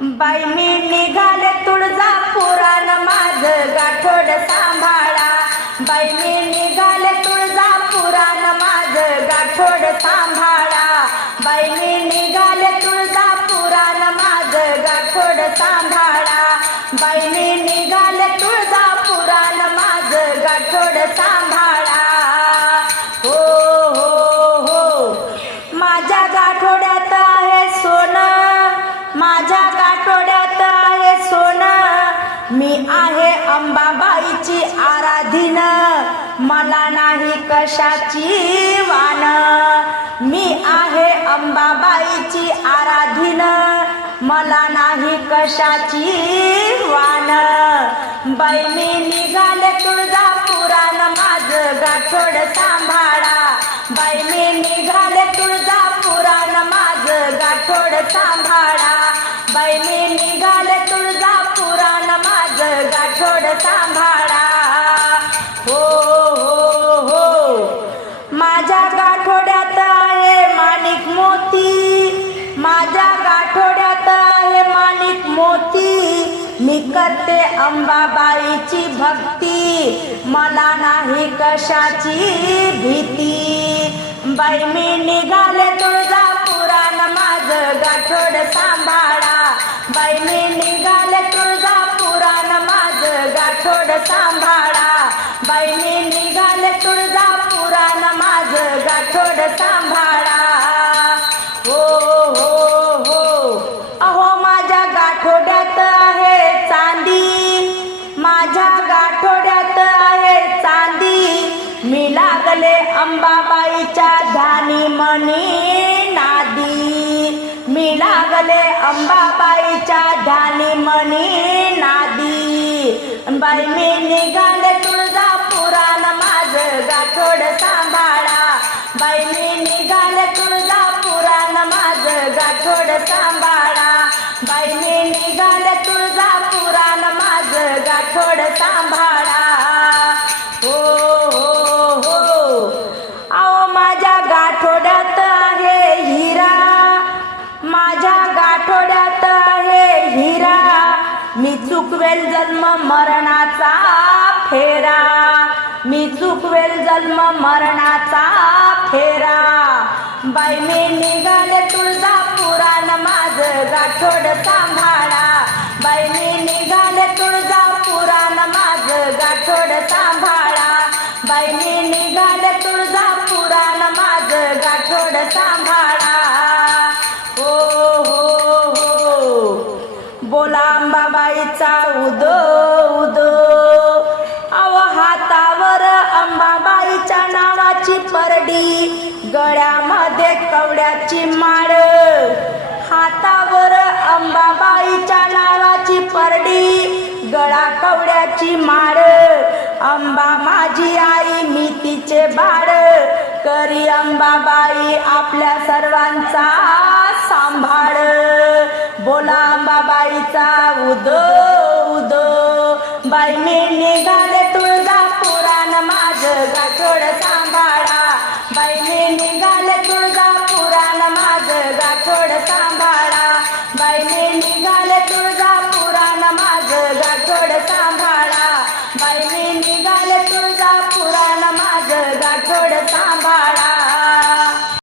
बाई मी निघाले तुळजापुरान माझ गाठोड सांभाळा. बाई मी निघाले तुळजापुरान माझ गाठोड सांभाळा. बाई मी निघाले तुळजापुरान माझ गाठोड सांभाळा. अंबाबाईची आराधीन. मला नाही कशाची वान मी आहे अंबाबाईची आराधीन. मला नाही कशाची वान बाई मी निघाले तुळजापुरान. माझ गाठोड सांभाळा. बाई मी निघाले तुळजापुरान. माझ गाठोड सांभाळा. बाई मी निघाले सांभाळा. हो हो हो. माझ्या गाठोड्यात आहे माणिक मोती. माझ्या गाठोड्यात आहे माणिक मोती. मी करते अंबाबाईची भक्ती. मला नाही कशाची भीती. बाई मी निघाले तुळजापुराण माझ गाठोड सांभाळा. बाई मी थोड सांभाळा. बाई मी निघाले तुळजापुरान माझ गाठोड सांभाळा. हो हो हो. अहो माझ्या गाठोड्यात आहे चांदी. माझ्या गाठोड्यात आहे चांदी. मी लागले अंबाबाईच्या धानी मनी नादी. मी लागले अंबाबाईच्या धानी मनी नादी. बाई मी निघाले तुळजापुरान माझ गाठोड सांभाळा. बाई मी निघाले तुळजापुरान माझ गाठोड सांभाळा. बाई मी निघाले तुळजापुरान माझ गाठोड सांभाळा. हो हो. मरणाचा फेरा. मी चुकवेल जन्म मरणाचा फेरा. बाई मी निघाले तुळजा पुराण माझ गाठोड सांभाळा. बाई मी निघाले तुळजा पुराण माझ गाठोड सांभाळा. बाई मी निघाले तुळजा पुराण माझ गाठोड सांभाळा. हो हो हो. बोला अंबाबाईचा उदो नावाची गळ्यामध्ये कवड्याची माळ. हातावर अंबाबाईच्या नावाची परडी गळा कवड्याची माळ. अंबा माझी आई मी तिचे बाळ. करी अंबाबाई आपल्या सर्वांचा सांभाळ. बोला अंबाबाईचा उदो उदो. बाई मी निघाले